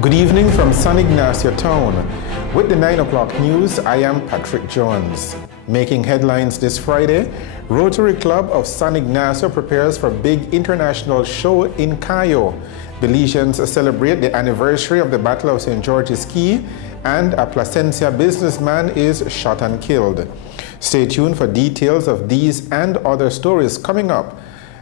Good evening from San Ignacio Town. With the 9 o'clock news, I am Patrick Jones. Making headlines this Friday, Rotary Club of San Ignacio prepares for big international show in Cayo. Belizeans celebrate the anniversary of the Battle of St. George's Key, and a Placencia businessman is shot and killed. Stay tuned for details of these and other stories coming up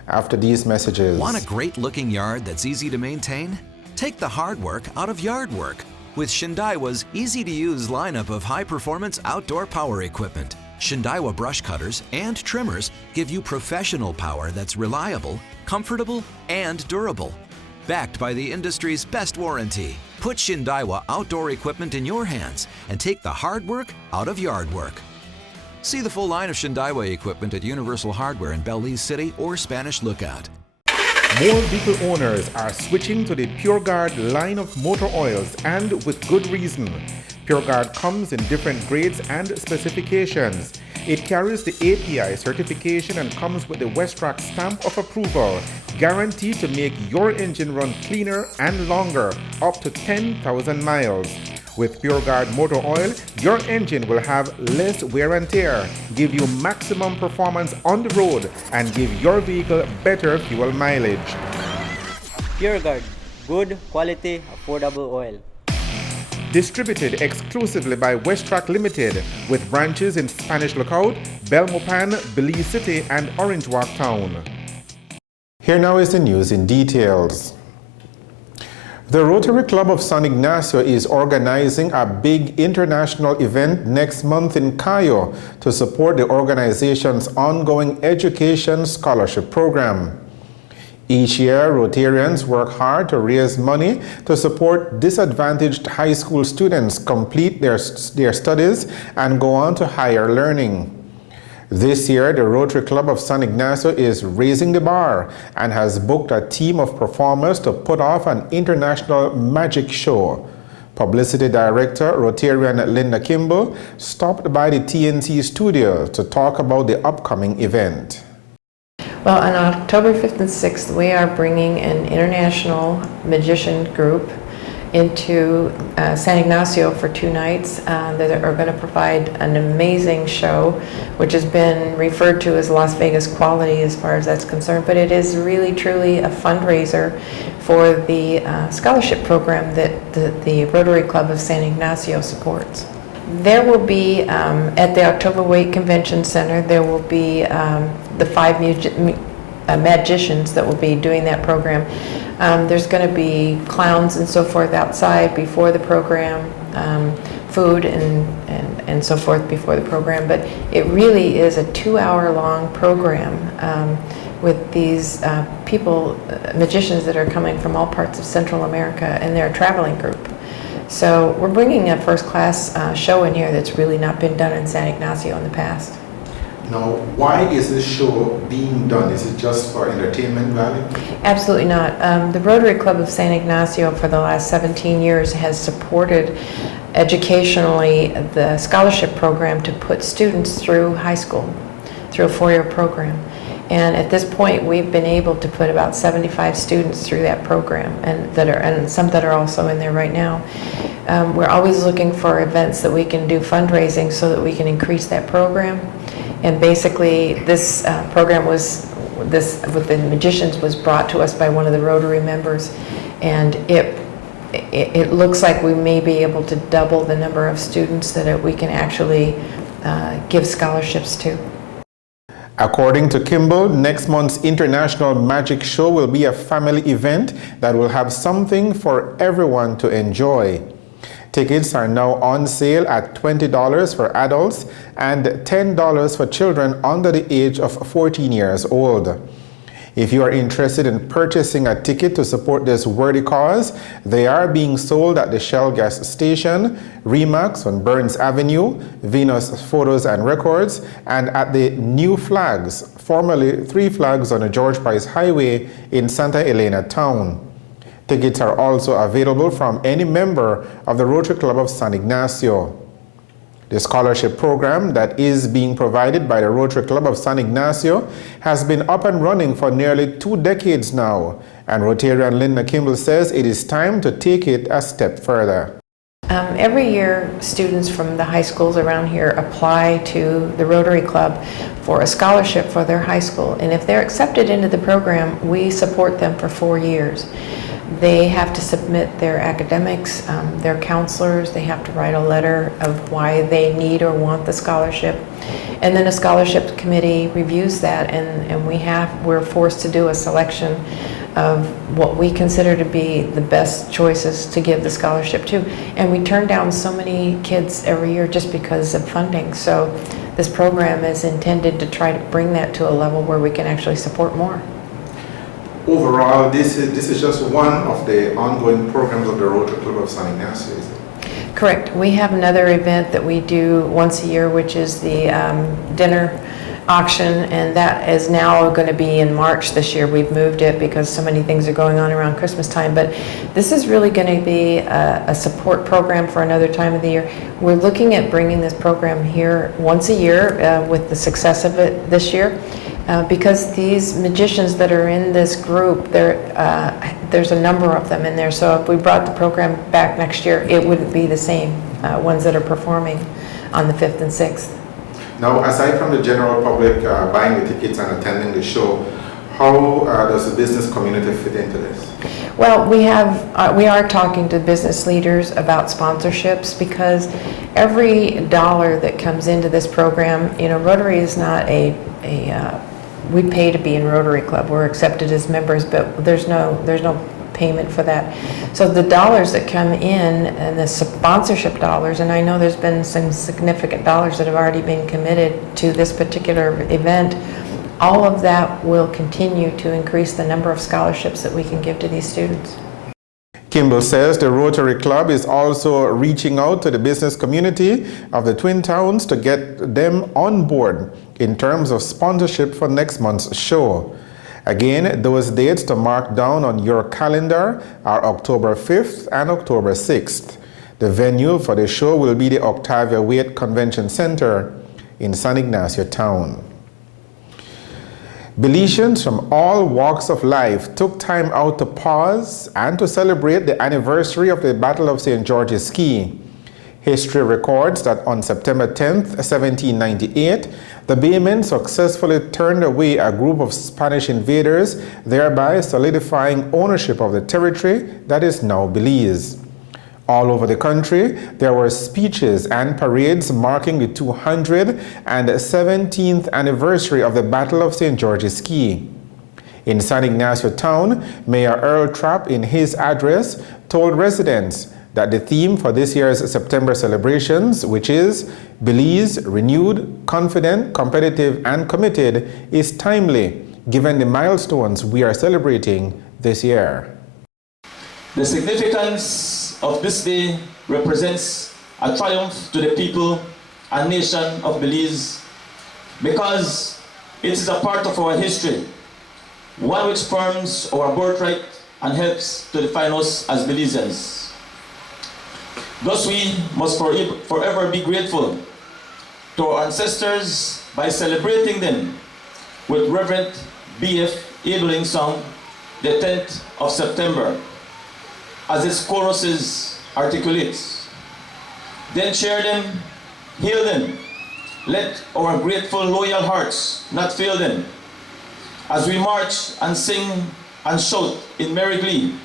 after these messages. Want a great-looking yard that's easy to maintain? Take the hard work out of yard work with Shindaiwa's easy-to-use lineup of high-performance outdoor power equipment. Shindaiwa brush cutters and trimmers give you professional power that's reliable, comfortable, and durable. Backed by the industry's best warranty, put Shindaiwa outdoor equipment in your hands and take the hard work out of yard work. See the full line of Shindaiwa equipment at Universal Hardware in Belize City or Spanish Lookout. More vehicle owners are switching to the PureGuard line of motor oils, and with good reason. PureGuard comes in different grades and specifications. It carries the API certification and comes with the Westrac stamp of approval, guaranteed to make your engine run cleaner and longer, up to 10,000 miles. With PureGuard motor oil, your engine will have less wear and tear, give you maximum performance on the road, and give your vehicle better fuel mileage. PureGuard, good quality, affordable oil. Distributed exclusively by Westrac Limited, with branches in Spanish Lookout, Belmopan, Belize City, and Orange Walk Town. Here now is the news in details. The Rotary Club of San Ignacio is organizing a big international event next month in Cayo to support the organization's ongoing education scholarship program. Each year, Rotarians work hard to raise money to support disadvantaged high school students complete their studies and go on to higher learning. This year, the Rotary Club of San Ignacio is raising the bar and has booked a team of performers to put off an international magic show. Publicity Director Rotarian Linda Kimball stopped by the TNT studio to talk about the upcoming event. Well, on October 5th and 6th, we are bringing an international magician group into San Ignacio for 2 nights that are going to provide an amazing show, which has been referred to as Las Vegas quality as far as that's concerned, but it is really truly a fundraiser for the scholarship program that the Rotary Club of San Ignacio supports. There will be, at the October Wait Convention Center, there will be the 5 magicians that will be doing that program. There's going to be clowns and so forth outside before the program, food and so forth before the program, but it really is a 2-hour-long program with these people, magicians that are coming from all parts of Central America, and they're a traveling group. So we're bringing a first-class show in here that's really not been done in San Ignacio in the past. Now, why is this show being done? Is it just for entertainment value? Absolutely not. The Rotary Club of San Ignacio for the last 17 years has supported educationally the scholarship program to put students through high school, through a 4-year program. And at this point, we've been able to put about 75 students through that program, and some that are also in there right now. We're always looking for events that we can do fundraising so that we can increase that program. And basically, this program with the magicians was brought to us by one of the Rotary members, and it looks like we may be able to double the number of students that we can actually give scholarships to. According to Kimball, next month's International Magic Show will be a family event that will have something for everyone to enjoy. Tickets are now on sale at $20 for adults and $10 for children under the age of 14 years old. If you are interested in purchasing a ticket to support this worthy cause, they are being sold at the Shell gas station, Remax on Burns Avenue, Venus Photos and Records, and at the New Flags, formerly 3 Flags on the George Price Highway in Santa Elena Town. Tickets are also available from any member of the Rotary Club of San Ignacio. The scholarship program that is being provided by the Rotary Club of San Ignacio has been up and running for nearly 2 decades now, and Rotarian Linda Kimball says it is time to take it a step further. Every year, students from the high schools around here apply to the Rotary Club for a scholarship for their high school, and if they're accepted into the program, we support them for 4 years. They have to submit their academics, their counselors, they have to write a letter of why they need or want the scholarship, and then a scholarship committee reviews that, and we're forced to do a selection of what we consider to be the best choices to give the scholarship to. And we turn down so many kids every year just because of funding. So this program is intended to try to bring that to a level where we can actually support more. Overall, this is just one of the ongoing programs of the Rotary Club of San Ignacio, is it? Correct. We have another event that we do once a year, which is the dinner auction, and that is now going to be in March this year. We've moved it because so many things are going on around Christmas time, but this is really going to be a support program for another time of the year. We're looking at bringing this program here once a year with the success of it this year, because these magicians that are in this group, there's a number of them in there, so if we brought the program back next year, it wouldn't be the same ones that are performing on the 5th and 6th. Now, aside from the general public buying the tickets and attending the show, how does the business community fit into this? Well, we are talking to business leaders about sponsorships, because every dollar that comes into this program, Rotary is not we pay to be in Rotary Club. We're accepted as members, but there's no payment for that. So the dollars that come in, and the sponsorship dollars, and I know there's been some significant dollars that have already been committed to this particular event, all of that will continue to increase the number of scholarships that we can give to these students. Kimball says the Rotary Club is also reaching out to the business community of the Twin Towns to get them on board in terms of sponsorship for next month's show. Again, those dates to mark down on your calendar are October 5th and October 6th. The venue for the show will be the Octavia Wade Convention Center in San Ignacio Town. Belizeans from all walks of life took time out to pause and to celebrate the anniversary of the Battle of St. George's Caye. History records that on September 10th, 1798, the Baymen successfully turned away a group of Spanish invaders, thereby solidifying ownership of the territory that is now Belize. All over the country, there were speeches and parades marking the 217th anniversary of the Battle of St. George's Caye. In San Ignacio Town, Mayor Earl Trapp, in his address, told residents that the theme for this year's September celebrations, which is Belize, renewed, confident, competitive, and committed, is timely, given the milestones we are celebrating this year. The significance of this day represents a triumph to the people and nation of Belize, because it is a part of our history, one which forms our birthright and helps to define us as Belizeans. Thus, we must forever be grateful to our ancestors by celebrating them with Reverend B.F. Abeling song, the 10th of September, as its choruses articulates. Then cheer them, hail them, let our grateful loyal hearts not fail them, as we march and sing and shout in merry glee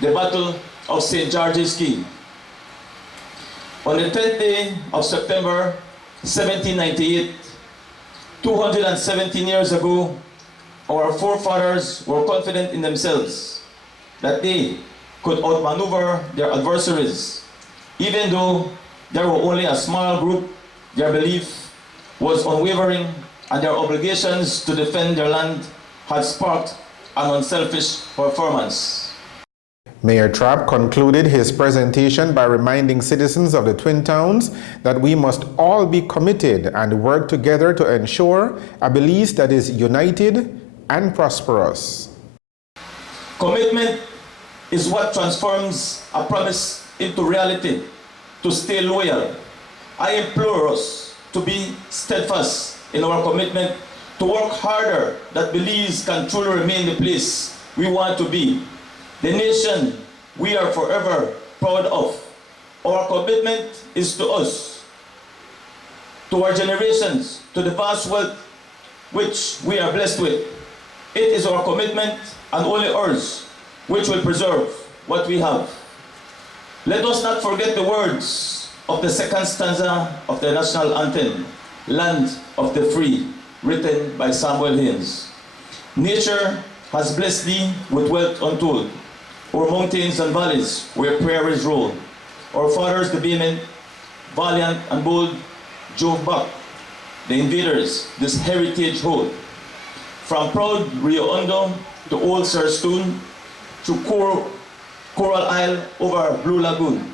the Battle of St. George's Caye. On the 10th day of September 1798, 217 years ago, our forefathers were confident in themselves that they could outmaneuver their adversaries. Even though there were only a small group, their belief was unwavering, and their obligations to defend their land had sparked an unselfish performance. Mayor Trapp concluded his presentation by reminding citizens of the Twin Towns that we must all be committed and work together to ensure a Belize that is united and prosperous. Commitment is what transforms a promise into reality. To stay loyal, I implore us to be steadfast in our commitment to work harder that Belize can truly remain the place we want to be, the nation we are forever proud of. Our commitment is to us, to our generations, to the vast wealth which we are blessed with. It is our commitment, and only ours, which will preserve what we have. Let us not forget the words of the second stanza of the national anthem, Land of the Free, written by Samuel Haynes. Nature has blessed thee with wealth untold, o'er mountains and valleys where prairies roll. Our fathers, the vehement, valiant and bold, drove back the invaders this heritage hold. From proud Rio Hondo to old Sir Stone, to Coral Isle over Blue Lagoon.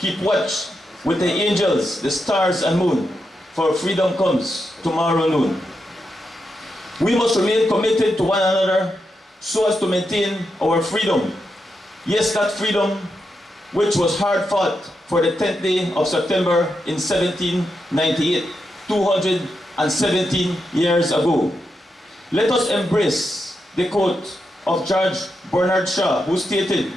Keep watch with the angels, the stars and moon, for freedom comes tomorrow noon. We must remain committed to one another so as to maintain our freedom. Yes, that freedom which was hard fought for the 10th day of September in 1798, 217 years ago. Let us embrace the quote of George Bernard Shaw, who stated,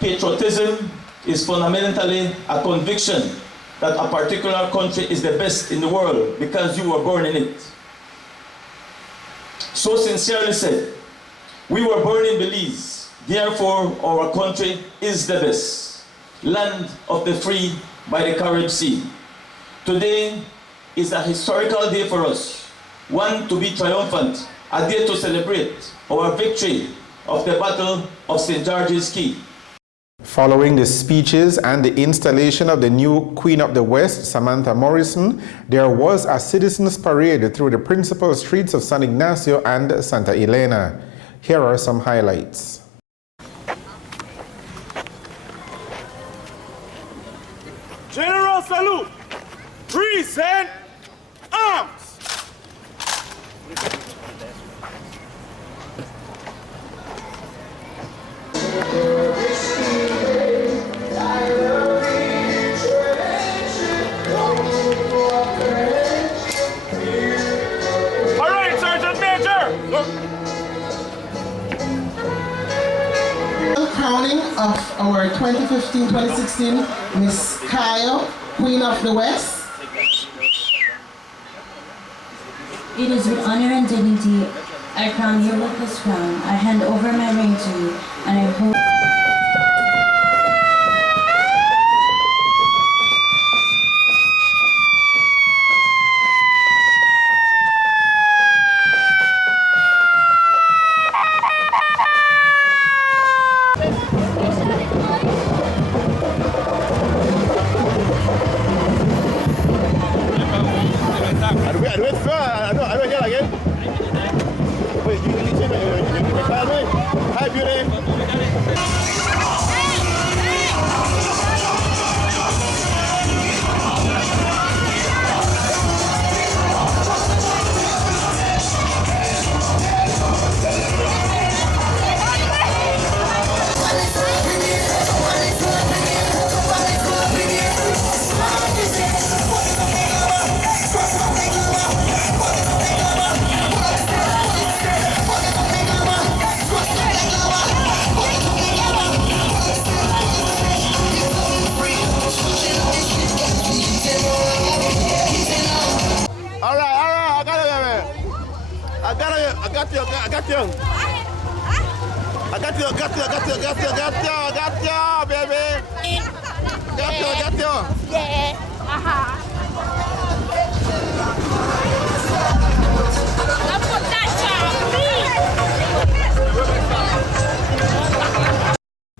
"Patriotism is fundamentally a conviction that a particular country is the best in the world because you were born in it." So sincerely said, we were born in Belize, therefore our country is the best, land of the free by the Caribbean Sea. Today is a historical day for us, one to be triumphant, a day to celebrate our victory of the Battle of St. George's Caye. Following the speeches and the installation of the new Queen of the West, Samantha Morrison, there was a citizens' parade through the principal streets of San Ignacio and Santa Elena. Here are some highlights. General salute! Present arms! All right, Sergeant Major! Look. Crowning of our 2015-2016 Miss Kyle, Queen of the West. It is with honor and dignity I crown you with this crown. I hand over my ring to you, and I hope.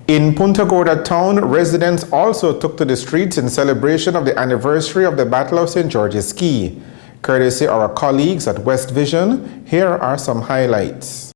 In Punta Gorda town, residents also took to the streets in celebration of the anniversary of the Battle of St. George's Caye. Courtesy our colleagues at West Vision, here are some highlights.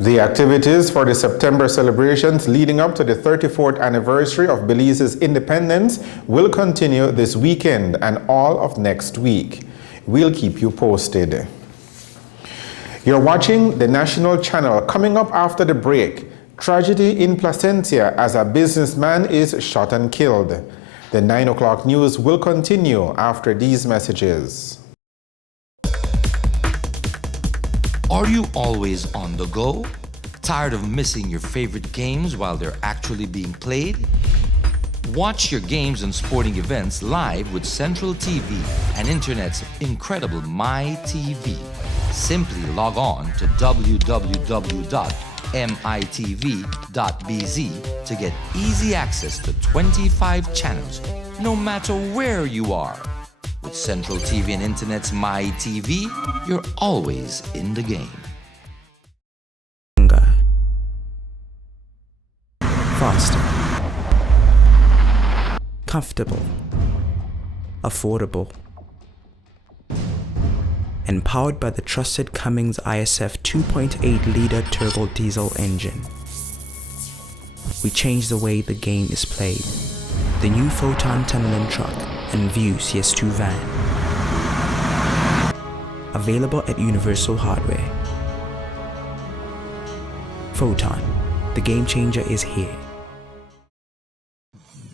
The activities for the September celebrations leading up to the 34th anniversary of Belize's independence will continue this weekend and all of next week. We'll keep you posted. You're watching the National Channel. Coming up after the break, tragedy in Placentia as a businessman is shot and killed. The 9 o'clock news will continue after these messages. Are you always on the go? Tired of missing your favorite games while they're actually being played? Watch your games and sporting events live with Central TV and Internet's incredible MyTV. Simply log on to www.mitv.bz to get easy access to 25 channels, no matter where you are. With Central TV and Internet's MyTV, you're always in the game. Faster, comfortable, affordable, and powered by the trusted Cummins ISF 2.8-liter turbo diesel engine. We changed the way the game is played. The new Photon tunneling truck and View CS2 van. Available at Universal Hardware. Photon, the game changer is here.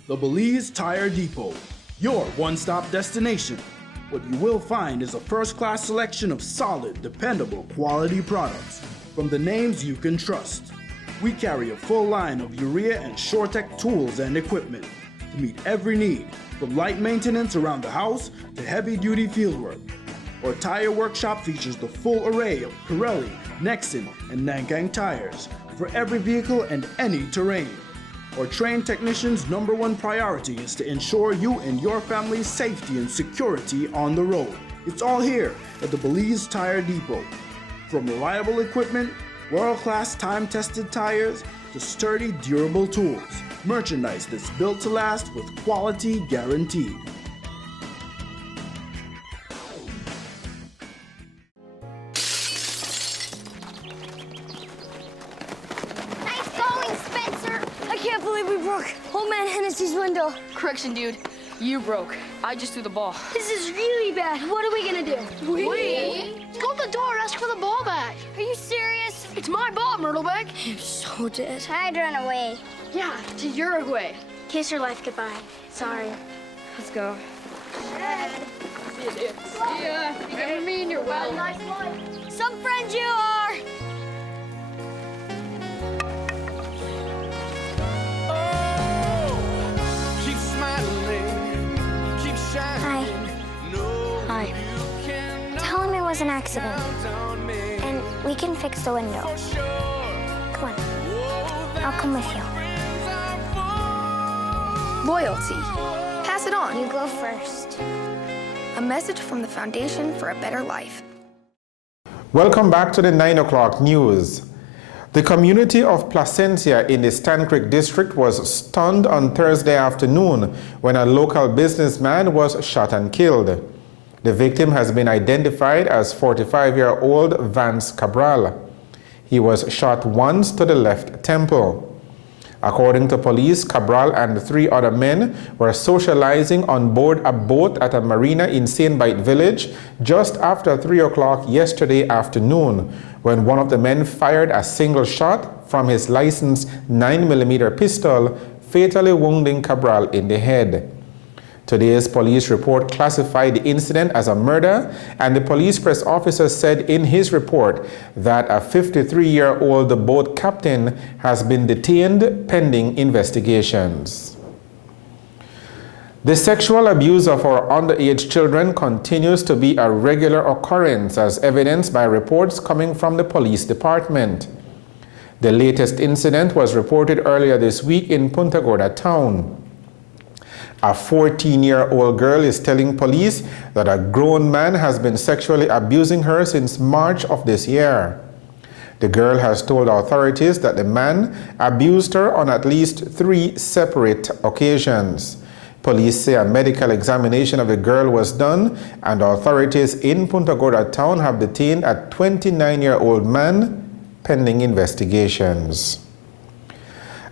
The Belize Tire Depot, your one-stop destination. What you will find is a first-class selection of solid, dependable, quality products from the names you can trust. We carry a full line of urea and SureTech tools and equipment to meet every need, from light maintenance around the house to heavy-duty fieldwork. Our tire workshop features the full array of Pirelli, Nexen, and Nankang tires for every vehicle and any terrain. Our trained technicians' #1 priority is to ensure you and your family's safety and security on the road. It's all here at the Belize Tire Depot. From reliable equipment, world-class time-tested tires, to sturdy, durable tools. Merchandise that's built to last with quality guaranteed. Old man Hennessy's window. Correction, dude. You broke. I just threw the ball. This is really bad. What are we gonna do? We? Go to the door, ask for the ball back. Are you serious? It's my ball, Myrtleback. You're so dead. I'd run away. Yeah, to Uruguay. Kiss your life goodbye. Sorry. Let's go. See ya. Remember me and your well. Nice one. Some friends you are. Hi. Tell him it was an accident. And we can fix the window. Come on. I'll come with you. Loyalty. Pass it on. You go first. A message from the Foundation for a Better Life. Welcome back to the 9 o'clock news. The community of Placentia in the Stan Creek district was stunned on Thursday afternoon when a local businessman was shot and killed. The victim has been identified as 45-year-old Vance Cabral. He was shot once to the left temple. According to police, Cabral and 3 other men were socializing on board a boat at a marina in St. Bite Village just after 3 o'clock yesterday afternoon, when one of the men fired a single shot from his licensed 9mm pistol, fatally wounding Cabral in the head. Today's police report classified the incident as a murder, and the police press officer said in his report that a 53-year-old boat captain has been detained pending investigations. The sexual abuse of our underage children continues to be a regular occurrence, as evidenced by reports coming from the police department. The latest incident was reported earlier this week in Punta Gorda town. A 14-year-old girl is telling police that a grown man has been sexually abusing her since March of this year. The girl has told authorities that the man abused her on at least 3 separate occasions. Police say a medical examination of the girl was done, and authorities in Punta Gorda town have detained a 29-year-old man pending investigations.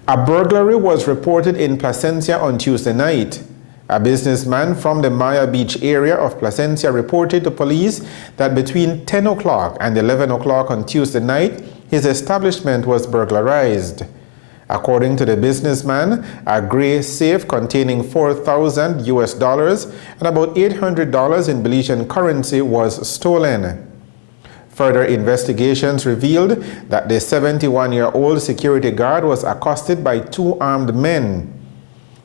A burglary was reported in Placencia on Tuesday night. A businessman from the Maya Beach area of Placencia reported to police that between 10 o'clock and 11 o'clock on Tuesday night, his establishment was burglarized. According to the businessman, a gray safe containing $4,000 US and about $800 in Belizean currency was stolen. Further investigations revealed that the 71-year-old security guard was accosted by two armed men.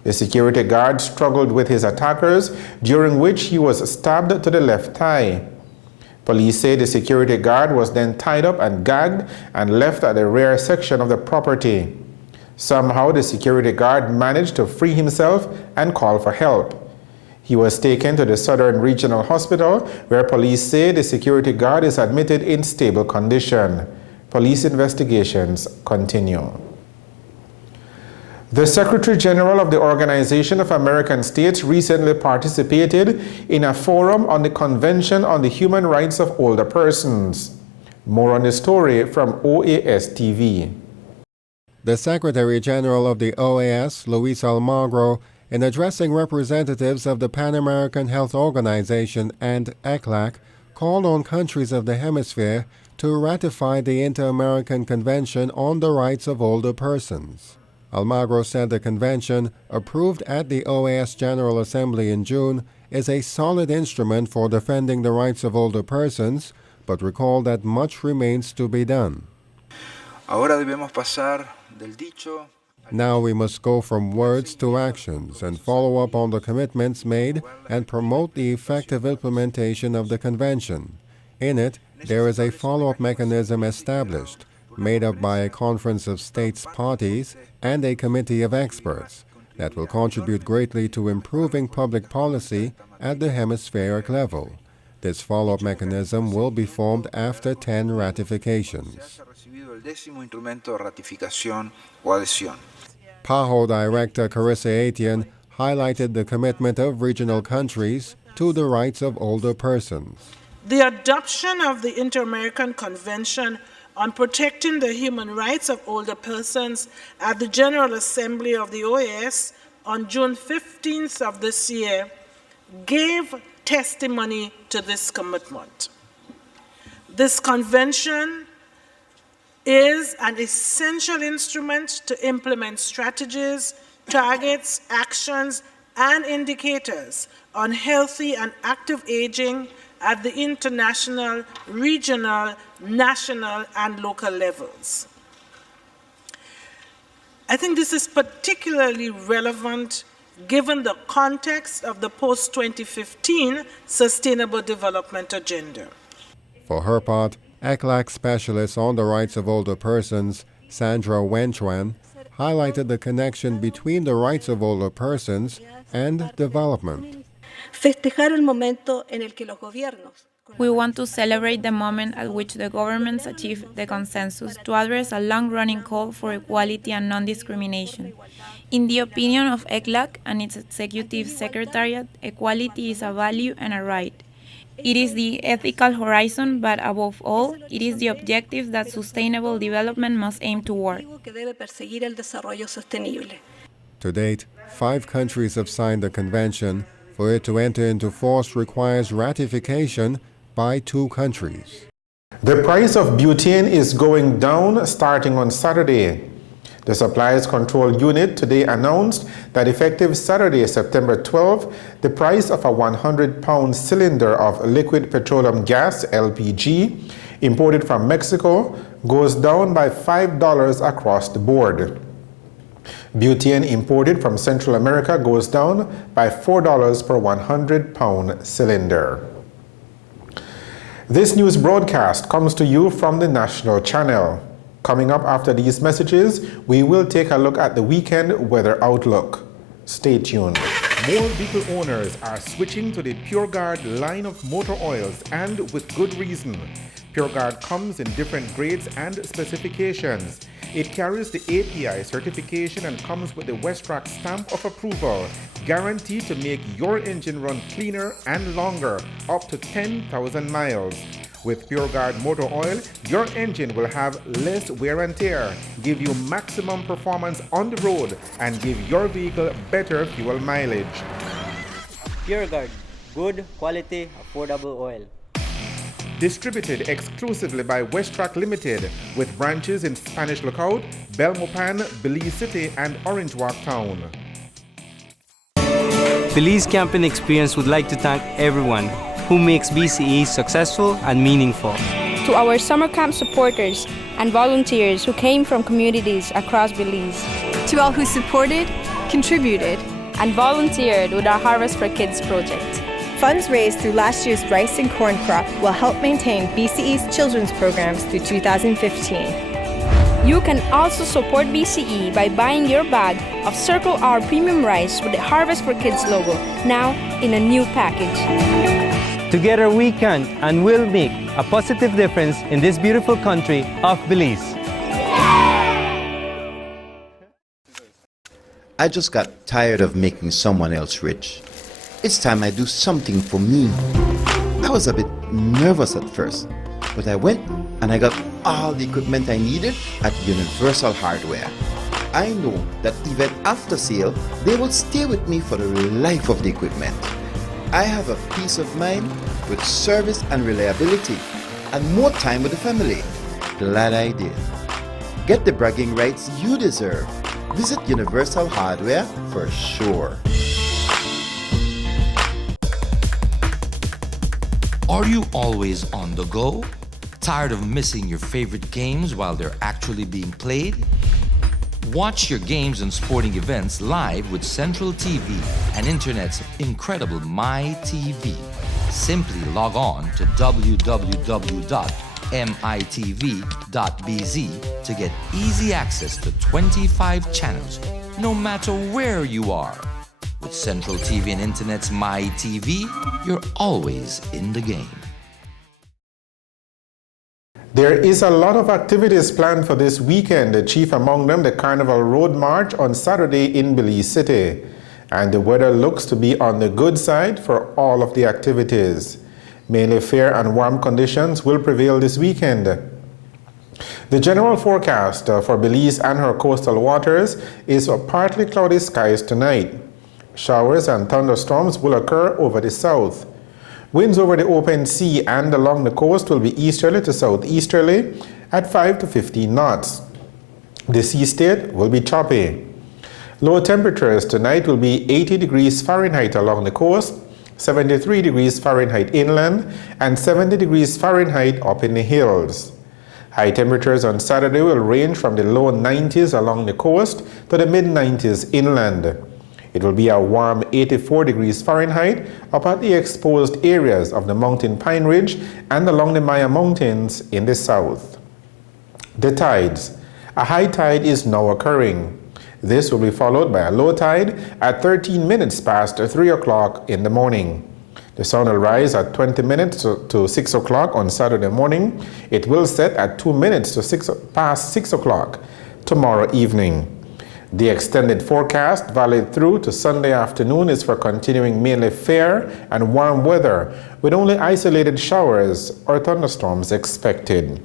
The security guard struggled with his attackers, during which he was stabbed to the left thigh. Police say the security guard was then tied up and gagged and left at the rear section of the property. Somehow, the security guard managed to free himself and call for help. He was taken to the Southern Regional Hospital, where police say the security guard is admitted in stable condition. Police investigations continue. The Secretary General of the Organization of American States recently participated in a forum on the Convention on the Human Rights of Older Persons. More on the story from OAS TV. The Secretary General of the OAS, Luis Almagro, in addressing representatives of the Pan American Health Organization and ECLAC, called on countries of the hemisphere to ratify the Inter-American Convention on the Rights of Older Persons. Almagro said the convention, approved at the OAS General Assembly in June, is a solid instrument for defending the rights of older persons, but recalled that much remains to be done. Now we must go from words to actions and follow up on the commitments made and promote the effective implementation of the convention. In it, there is a follow-up mechanism established, made up by a conference of states parties and a committee of experts that will contribute greatly to improving public policy at the hemispheric level. This follow-up mechanism will be formed after 10 ratifications. PAHO Director Carissa Etienne highlighted the commitment of regional countries to the rights of older persons. The adoption of the Inter-American Convention on protecting the human rights of older persons at the General Assembly of the OAS on June 15th of this year gave testimony to this commitment. This convention is an essential instrument to implement strategies, targets, actions, and indicators on healthy and active aging at the international, regional, national, and local levels. I think this is particularly relevant given the context of the post-2015 Sustainable Development Agenda. For her part, ECLAC specialist on the rights of older persons, Sandra Wenchuan, highlighted the connection between the rights of older persons and development. We want to celebrate the moment at which the governments achieved the consensus to address a long-running call for equality and non-discrimination. In the opinion of ECLAC and its executive secretariat, equality is a value and a right. It is the ethical horizon, but above all, it is the objective that sustainable development must aim toward. To date, 5 countries have signed the convention. For it to enter into force requires ratification by 2 countries. The price of butane is going down starting on Saturday. The Supplies Control Unit today announced that effective Saturday, September 12, the price of a 100-pound cylinder of liquid petroleum gas, LPG, imported from Mexico goes down by $5 across the board. Butane imported from Central America goes down by $4 per 100-pound cylinder. This news broadcast comes to you from the National Channel. Coming up after these messages, we will take a look at the weekend weather outlook. Stay tuned. More vehicle owners are switching to the PureGuard line of motor oils, and with good reason. PureGuard comes in different grades and specifications. It carries the API certification and comes with the Westrac stamp of approval, guaranteed to make your engine run cleaner and longer, up to 10,000 miles. With PureGuard motor oil, your engine will have less wear and tear, give you maximum performance on the road, and give your vehicle better fuel mileage. PureGuard, good quality, affordable oil. Distributed exclusively by Westrac Limited, with branches in Spanish Lookout, Belmopan, Belize City, and Orange Walk Town. Belize Camping Experience would like to thank everyone who makes BCE successful and meaningful. To our summer camp supporters and volunteers who came from communities across Belize. To all who supported, contributed, and volunteered with our Harvest for Kids project. Funds raised through last year's rice and corn crop will help maintain BCE's children's programs through 2015. You can also support BCE by buying your bag of Circle R Premium Rice with the Harvest for Kids logo, now in a new package. Together we can and will make a positive difference in this beautiful country of Belize. I just got tired of making someone else rich. It's time I do something for me. I was a bit nervous at first, but I went and I got all the equipment I needed at Universal Hardware. I know that even after sale, they will stay with me for the life of the equipment. I have a peace of mind with service and reliability, and more time with the family. Glad I did. Get the bragging rights you deserve. Visit Universal Hardware for sure. Are you always on the go? Tired of missing your favorite games while they're actually being played? Watch your games and sporting events live with Central TV and Internet's incredible MyTV. Simply log on to www.mitv.bz to get easy access to 25 channels, no matter where you are. With Central TV and Internet's MyTV, you're always in the game. There is a lot of activities planned for this weekend, chief among them the Carnival Road March on Saturday in Belize City. And the weather looks to be on the good side for all of the activities. Mainly fair and warm conditions will prevail this weekend. The general forecast for Belize and her coastal waters is for partly cloudy skies tonight. Showers and thunderstorms will occur over the south. Winds over the open sea and along the coast will be easterly to southeasterly at 5 to 15 knots. The sea state will be choppy. Low temperatures tonight will be 80 degrees Fahrenheit along the coast, 73 degrees Fahrenheit inland, and 70 degrees Fahrenheit up in the hills. High temperatures on Saturday will range from the low 90s along the coast to the mid 90s inland. It will be a warm 84 degrees Fahrenheit up at the exposed areas of the mountain Pine Ridge and along the Maya Mountains in the south. The tides. A high tide is now occurring. This will be followed by a low tide at 13 minutes past 3 o'clock in the morning. The sun will rise at 20 minutes to 6 o'clock on Saturday morning. It will set at 2 minutes to past 6 o'clock tomorrow evening. The extended forecast, valid through to Sunday afternoon, is for continuing mainly fair and warm weather, with only isolated showers or thunderstorms expected.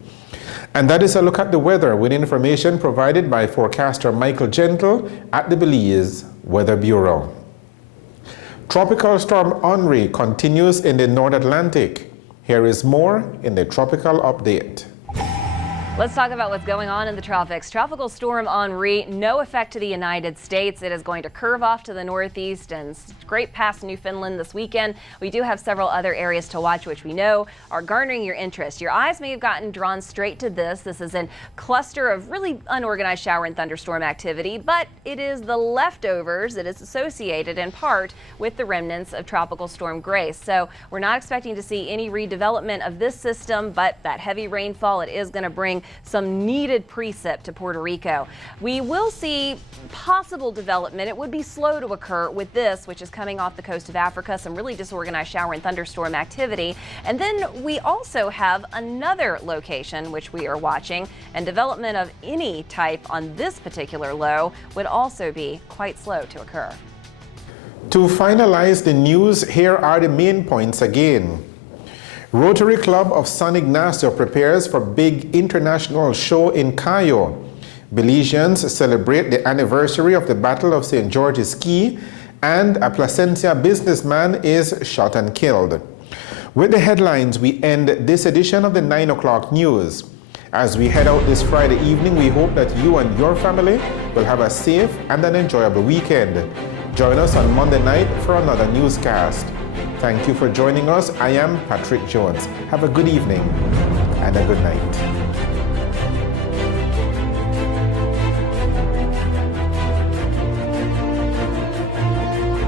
And that is a look at the weather with information provided by forecaster Michael Gentle at the Belize Weather Bureau. Tropical storm Henri continues in the North Atlantic. Here is more in the tropical update. Let's talk about what's going on in the tropics. Tropical storm Henri, no effect to the United States. It is going to curve off to the northeast and scrape past Newfoundland this weekend. We do have several other areas to watch, which we know are garnering your interest. Your eyes may have gotten drawn straight to this. This is a cluster of really unorganized shower and thunderstorm activity, but it is the leftovers that is associated in part with the remnants of Tropical Storm Grace. So we're not expecting to see any redevelopment of this system, but that heavy rainfall, it is going to bring some needed precip to Puerto Rico. We will see possible development. It would be slow to occur with this, which is coming off the coast of Africa, some really disorganized shower and thunderstorm activity. And then we also have another location which we are watching, and development of any type on this particular low would also be quite slow to occur. To finalize the news, here are the main points again. Rotary Club of San Ignacio prepares for big international show in Cayo. Belizeans celebrate the anniversary of the Battle of St. George's Key, and a Placencia businessman is shot and killed. With the headlines, we end this edition of the 9 o'clock news. As we head out this Friday evening, we hope that you and your family will have a safe and an enjoyable weekend. Join us on Monday night for another newscast. Thank you for joining us. I am Patrick Jones. Have a good evening and a good night.